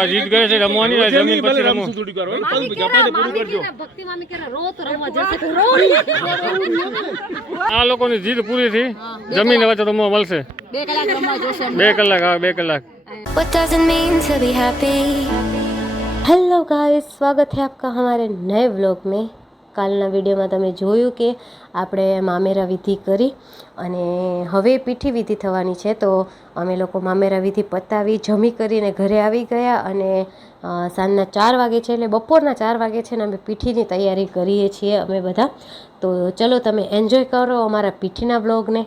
આ જીત કરે છે રમવાની ને જમીન પછી રમવું થોડી વાર પૂરું કરજો. ભક્તિ મામી કે રો તો રમવા જશે રો આ લોકોની જીત પૂરી થઈ જમીન વચ્ચે રમવા મળશે 2 કલાક રમવા જોશે 2 કલાક હા 2 કલાક What does it mean to be happy? Hello guys स्वागत है आपका हमारे नए व्लॉग में। કાલના વિડીયોમાં તમે જોયું કે આપણે મામેરા વિધિ કરી અને હવે પીઠી વિધિ થવાની છે, તો અમે લોકો મામેરા વિધિ પતાવી જમી કરીને ઘરે આવી ગયા અને સાંજના 4 વાગે છે એટલે બપોરના 4 વાગે છે ને અમે પીઠીની તૈયારી કરીએ છીએ અમે બધા। તો ચલો તમે એન્જોય કરો અમારા પીઠીના વ્લોગને।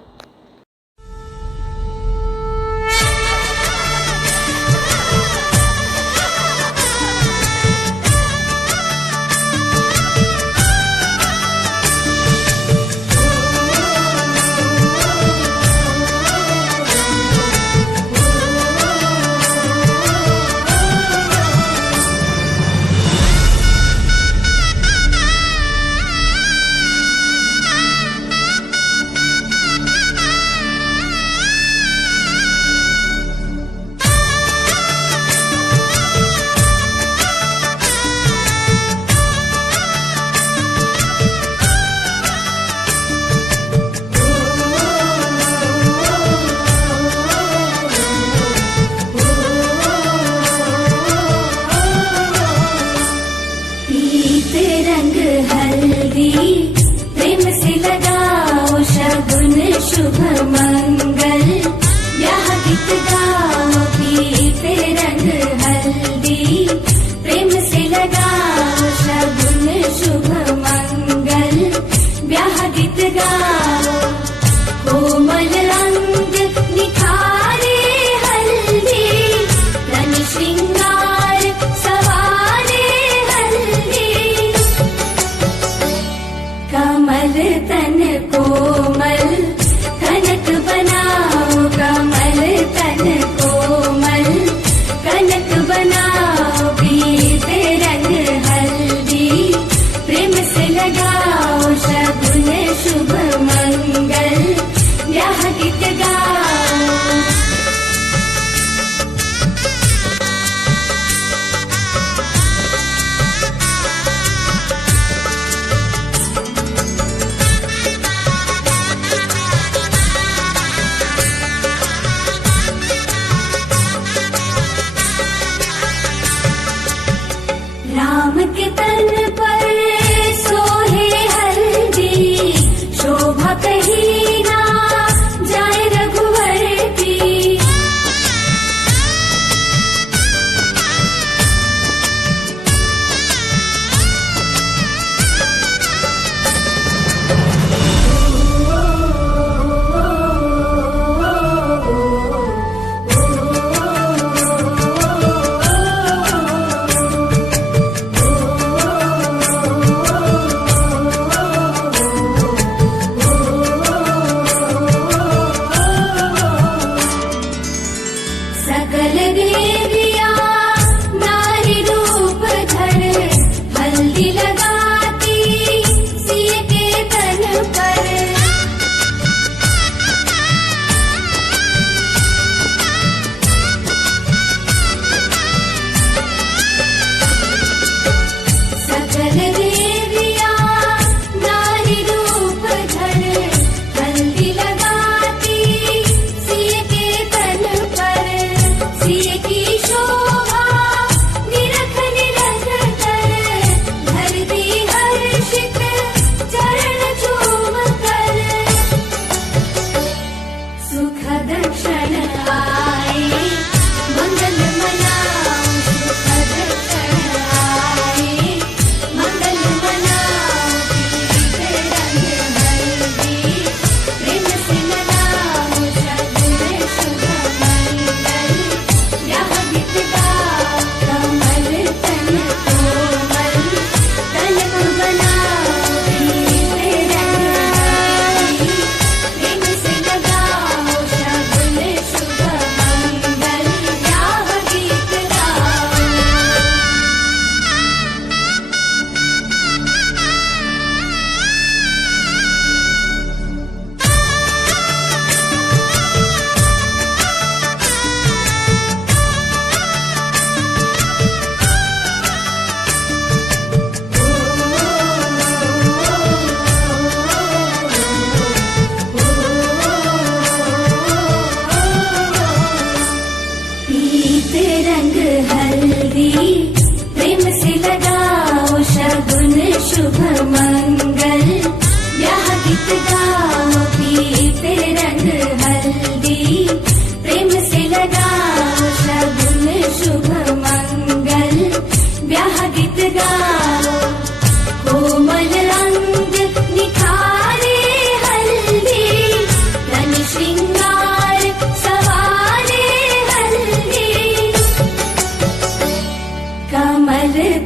प्रेम से लगाओ शगुन शुभ मंगल यह गीत गाओ पीते रंग हल्दी प्रेम से लगाओ शगुन शुभ मंगल यह गीत गाओ कोमल अंग निखारे हल्दी तन श्रृंगार सवारे हल्दी कमल तन कोमल कनक बनाओ कमल तन कोमल कनक बनाओ पीते रंग हल्दी प्रेम से लगाओ शगुन शुभ मंगल यह गीत गाओ। राम के तन पर सोहे हल्दी शोभा कहीं ना जाए रघुवर की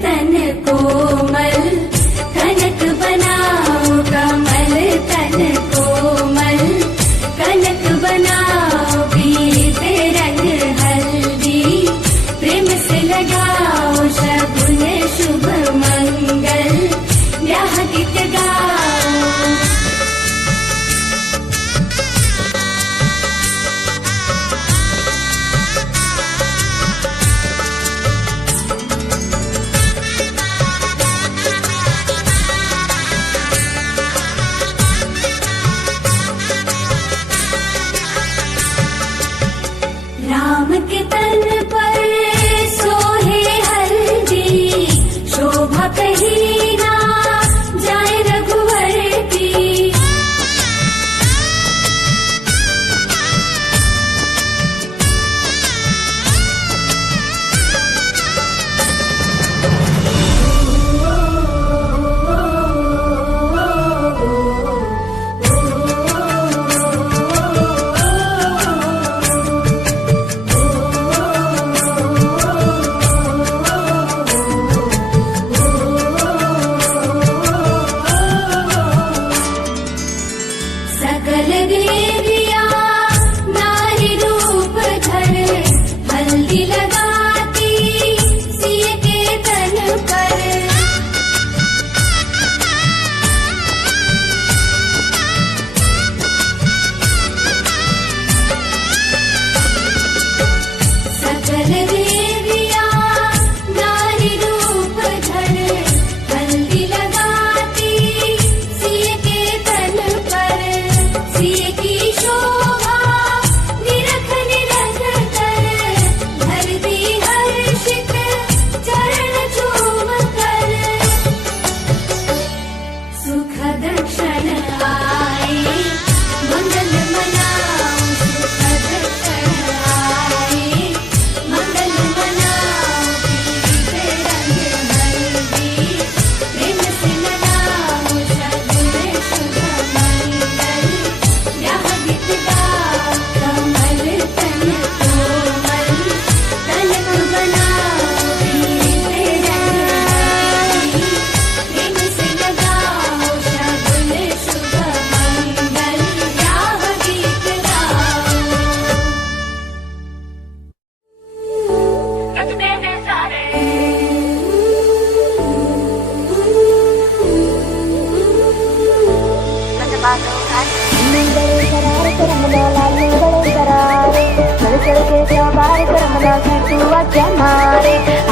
तन कोमल कनक बनाओ कमल तन कोमल कनक बनाओ पीत रंग हल्दी प्रेम से लगाओ शगुन शुभ मंगल ब्याह गीत गाओ राम के तन पर सोहे हल्दी शोभा कहीं ना जाए रघुवर की सकल देवियां नारी रूप धर हल्दी लगाती सिय के तन पर सकल देवियां नारी रूप धर हल्दी लगाती सिय के तन पर सिय की शोभा निरख निरख कर धरती हर्षित चरण चूम कर सुखद क्षण आए मंगल मनाओ सुखद क्षण आए मंगल मनाओ पीत रंग हल्दी प्रेम से लगाओ शगुन शुभ मंगल ब्याह गीत गाओ कमल तन कोमल कनक बनाओ पीत रंग हल्दी प्रेम से लगाओ शगुन शुभ मंगल ब्याह गीत गाओ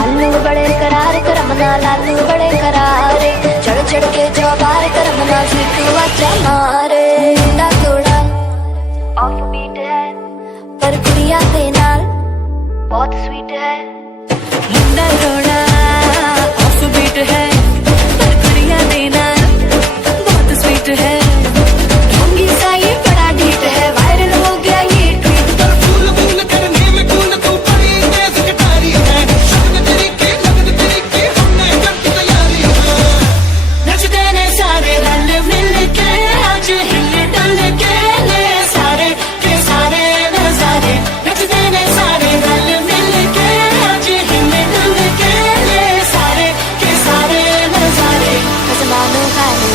अल्लू बड़े करार करमना लालू बड़े करारे चढ़ चढ़ के चौबार करमना सीटू अच्छा मारे मुंडा थोड़ा ऑफ बीट है पर कुड़िया दे नाल बहुत स्वीट है मुंडा थोड़ा ऑफ बीट है पर कुड़िया दे नाल बहुत स्वीट है ढोंगी सा ये बड़ा ढीठ है वायरल हो गया ये ट्वीट फूल फूल करने में कूल तू बड़ी तेज कटारी है लगन तरीके हमने कर दी तैयारी है नचते ने सारे रल मिल के आज हिल डुल के ले सारे के सारे नजारे नचते ने सारे रल मिल के आज हिल डुल के ले सारे के सारे नजारे खजमानो खाने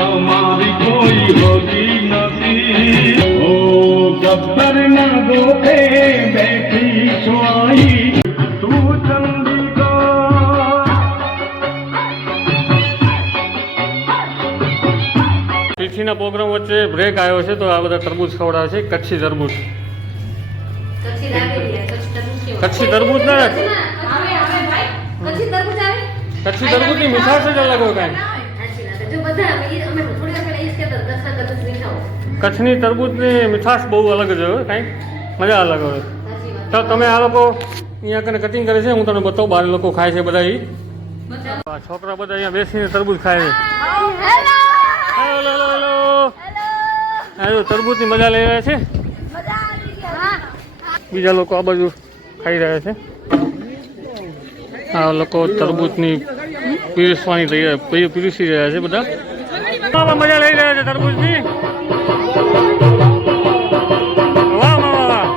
हमारी कोई होगी नसी ओ गब्बर न गोते बैठी सुआई तू चंदिका તિથિના પ્રોગ્રામ વચ્ચે બ્રેક આવ્યો છે તો આ બધા તરબૂચ ખવડાવે છે કચ્છી તરબૂચ કચ્છી તરબૂચ ના કચ્છી તરબૂચની મીઠાશ જ અલગ હોય કાંઈ કચ્છની તરબૂચની મીઠાશ બહુ અલગ જ હોય કાંઈ મજા અલગ હોય તો તમે આ લોકો અહીંયા કને કટિંગ કરે છે હું તમને બતાવું બહાર લોકો ખાય છે બધા એ આ છોકરા બધા અહીંયા બેસીને તરબૂચ ખાય છે. હેલો હેલો હેલો તરબૂચની મજા લઈ રહ્યા છે. બીજા લોકો આ બાજુ ખાઈ રહ્યા છે. આ લોકો તરબૂચની પીરસી રહ્યા છે બધા. મજા લઈ રહ્યા છે તરબૂચની. વાહ વાહ વાહ.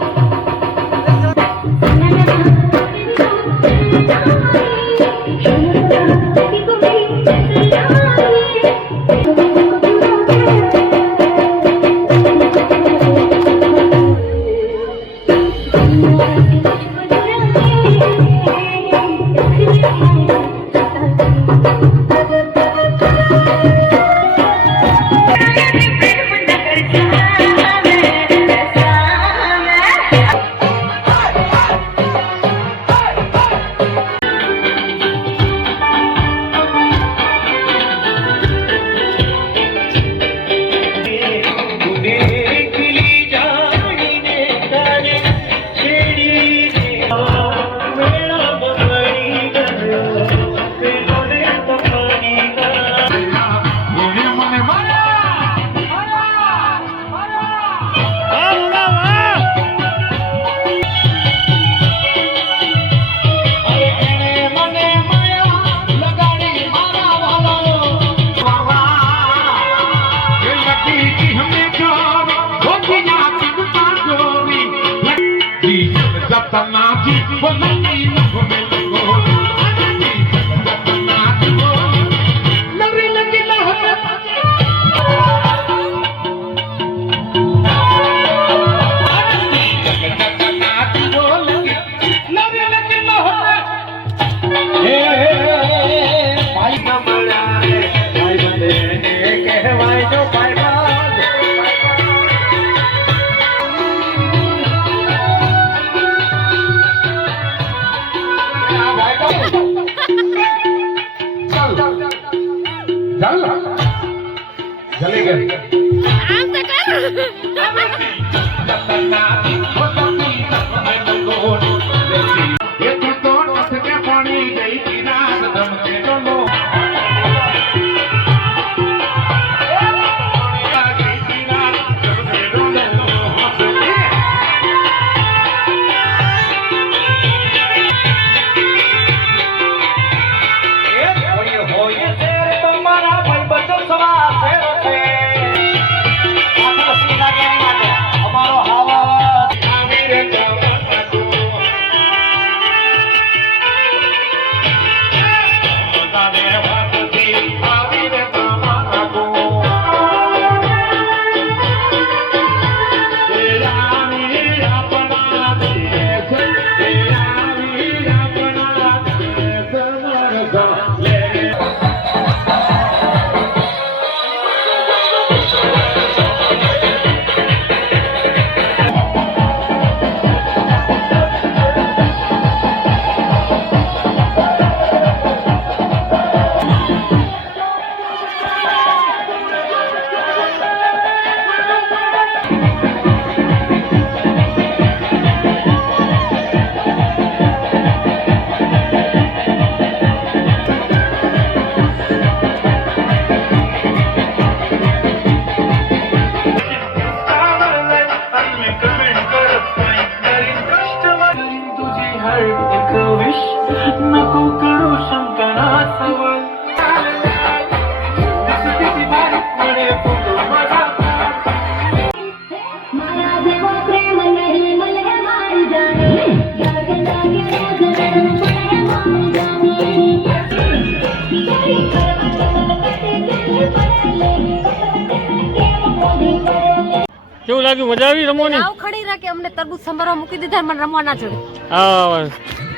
કેવું લાગ્યું? મજા આવી રમવાની? આવ ખડી રાખે અમને તરબૂચ સંભારવા મૂકી દીધા મને રમવા ના જોડે. હા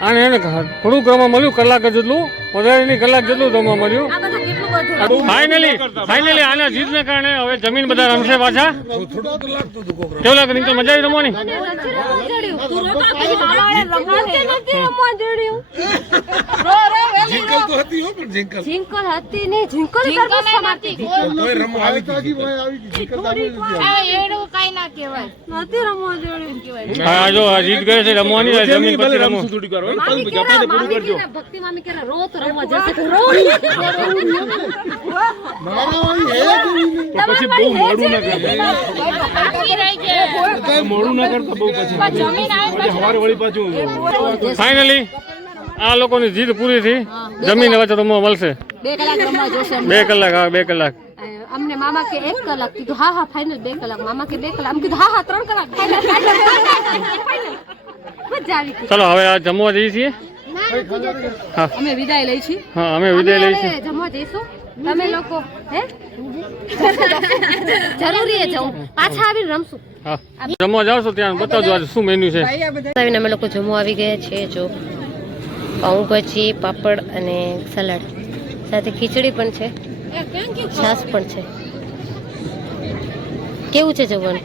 આને એને થોડુંક રમવા મળ્યું, કલાક જેટલું, વધારે નહીં કલાક જેટલું રમવા મળ્યું. આ બધું કેટલું બધું ફાઇનલી આના જીતને કારણે હવે જમીન બધા રમશે પાછા. કેવું લાગે નિકલ? મજા આવી રમવાની? ઝીંકલ હતી નહીં, ઝીંકલ તરબૂચ સમારતી હતી. કોઈ રમવા આવી ગઈ. નથી રમવા જોડે હા જો આ જીત ગયે છે રમવાની આ જમીન પછી રમવું થોડી કરો મામી કેરા ભક્તિ મામી કેરા રો તો રમવા જશે તો રો પછી બહુ મોડું ના કરે મોડું ના કરતા બહુ પછી સવારે વળી પાછું ફાઇનલી આ લોકોની જીત પૂરી થઈ જમીન વચ્ચે રમવા મળશે 2 કલાક રમવા જોશે 2 કલાક હા 2 કલાક અમને મામા કે 1 કલાક કીધું હા હા ફાઇનલ 2 કલાક મામા કે 2 કલાક આમ કીધું હા હા 3 કલાક ફાઇનલ મજા આવી ગઈ. ચલો હવે આ જમવા જઈએ છીએ હા અમે વિદાય લઈ છીએ હા અમે વિદાય લઈ છીએ જમવા જઈશું તમે લોકો હે જરૂરી છે જવું પાછા આવીને રમશું હા જમવા જાવ છો ત્યાં બતાવજો આજે શું મેન્યુ છે આવીને અમે લોકો જમવા આવી ગયા છીએ જો પાઉંભાજી પાપડ અને સલાડ સાથે ખીચડી પણ છે છાશ પણ છે કેવું છે જમવાનું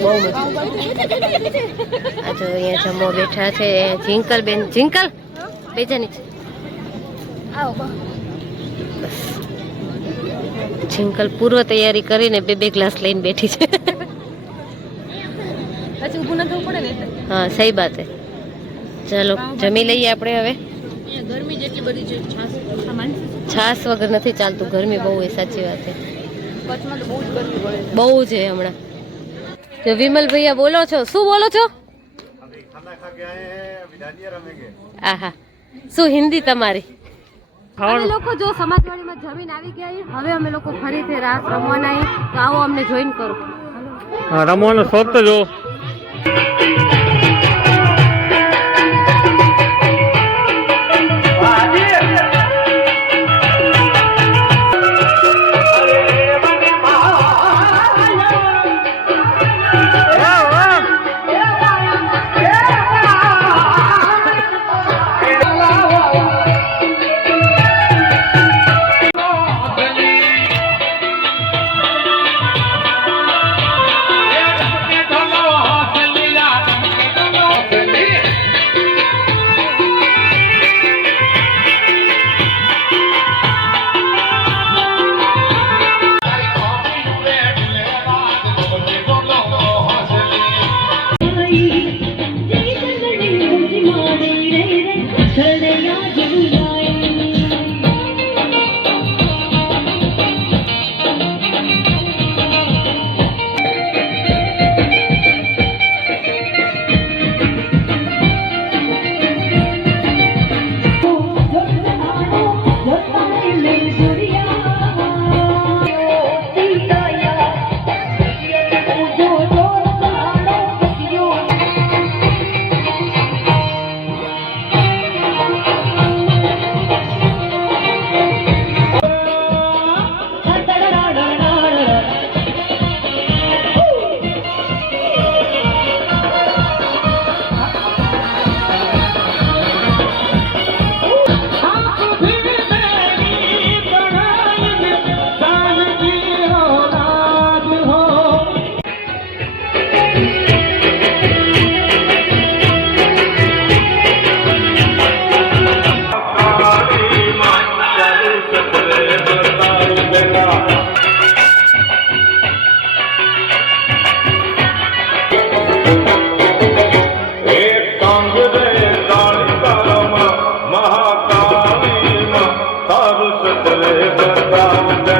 બહુ મસ્ત આ જો અહીંયા જમવા બેઠા છે જિંકલ બેન જિંકલ બેજાની છે બસ જિંકલ પૂર્વ તૈયારી કરીને 2 ગ્લાસ લઈને બેઠી છે પછી ઊભું ન થવું પડે ને એટલે હા સહી બાત હે ચાલો જમી લઈએ આપણે હવે ગરમી જેટલી બધી છે છાશ વગર નથી ચાલતું ગરમી બહુ હોય સાચી વાત છે કચ્છમાં તો બહુ જ ગરમી પડે બહુ છે હમણાં તો વિમલ ભૈયા બોલો છો શું બોલો છો આહા શું હિન્દી તમારી અમે લોકો જો સમાજવાડીમાં જમીન આવી ગયા હવે અમે લોકો ફરીથી રાસ રમવાના તો આવો અમને જોઈન કરો હા રમવાનો શોખ તો જો મહાકાળી તારું સતરે